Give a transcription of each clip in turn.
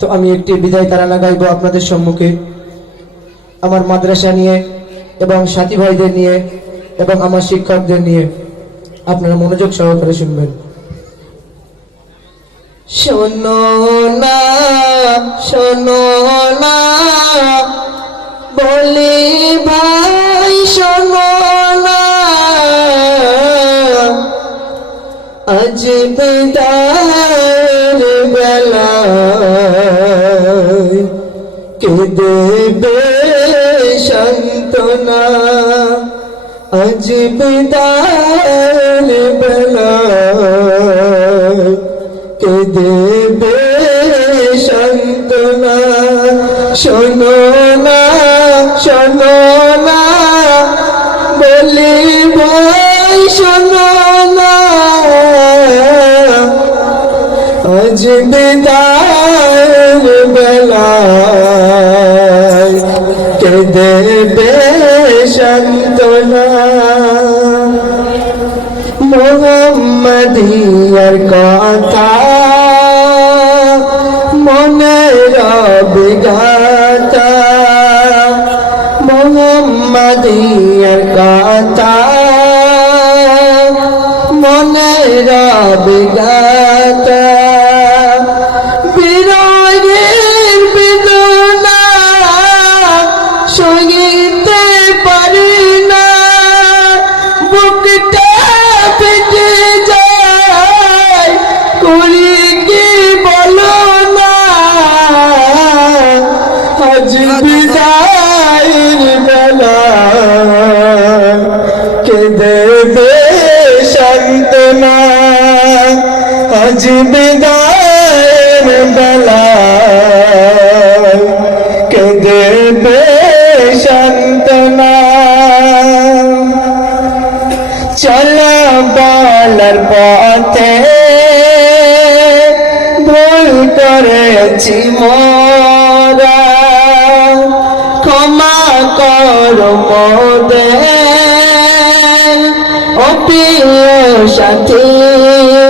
তো আমি একটি বিদায় তারানা গাইব আপনাদের সম্মুখে। আমার মাদ্রাসা নিয়ে এবং সাথী ভাইদের নিয়ে এবং আমার শিক্ষকদের নিয়ে আপনারা মনোযোগ সহকারে শুনবেন। শোনো না শোনো না, বলি ভাই শোনো না। আজ কে দেবে সান্ত্বনা। আজ বিদায়ের বেলা। কে দেবে সান্ত্বনা। শোনো না শোনো দেবে সান্ত্বনা মোহাম্মদিয়ার কথা মনে রবে গাতা মোহাম্মদিয়ার কথা মনে রবে গাতা বেলা কে দেবে সান্ত্বনা? চলা বলার পথে ভুল করেছি ক্ষমা করো মোদের। ও সাথীরা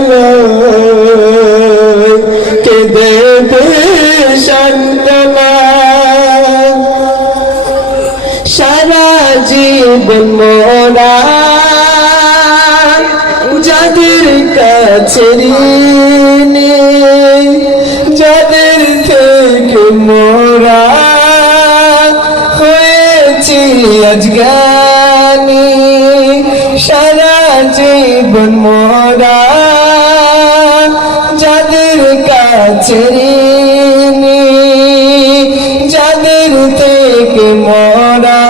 বেলায় কে সারা জীবন মোরা। যাদের কাছে যাদের থেকে মোরা। হয়েছি আজ সারা জীবন মোরা। কাছে ঋণী, যাদের থেকে মরা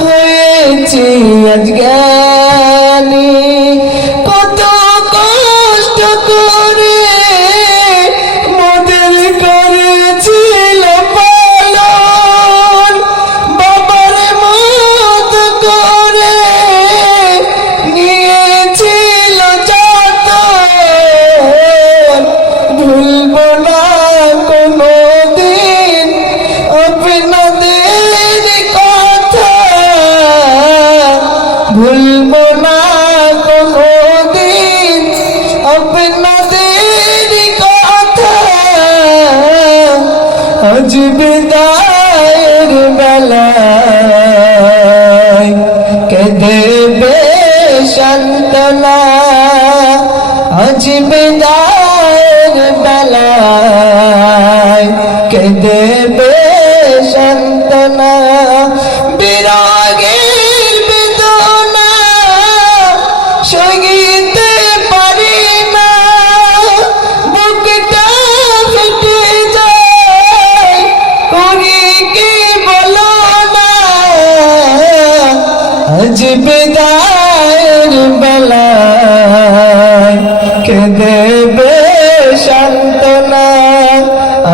হয়েছি আজ আজ বিদায়ের বেলায় কে দেবে সান্ত্বনা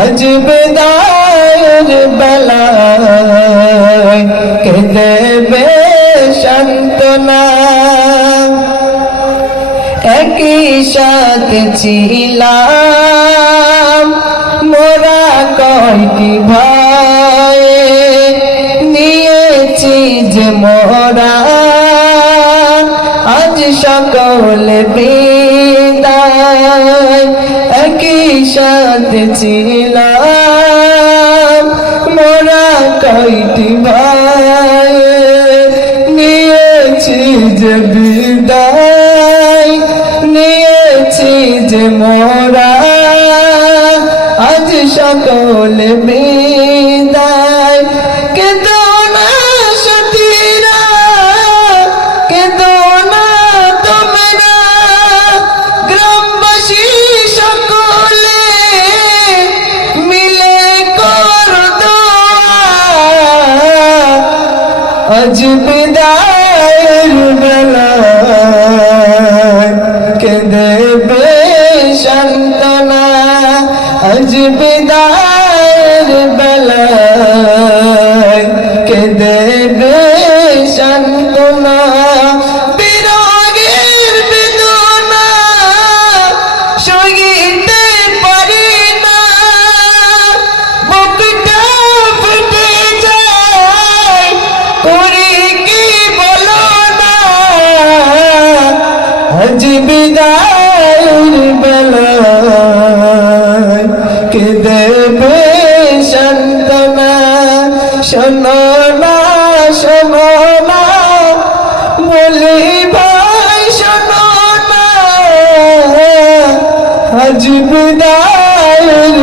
আজ বিদায়ের বেলায় কে দেবে সান্ত্বনা একই সাথে ছিলাম মোরা কয়টি ভাই? নিয়েছি যে মোরা সকলে বিদায় একই সাথে ছিলাম আজ বিদায়ের বেলায় কে দেবে সান্ত্বনা আজ বিদায়ের বেলায় কে শোনো না শোনো না বলি ভাই শোনো না। আজ বিদায়ের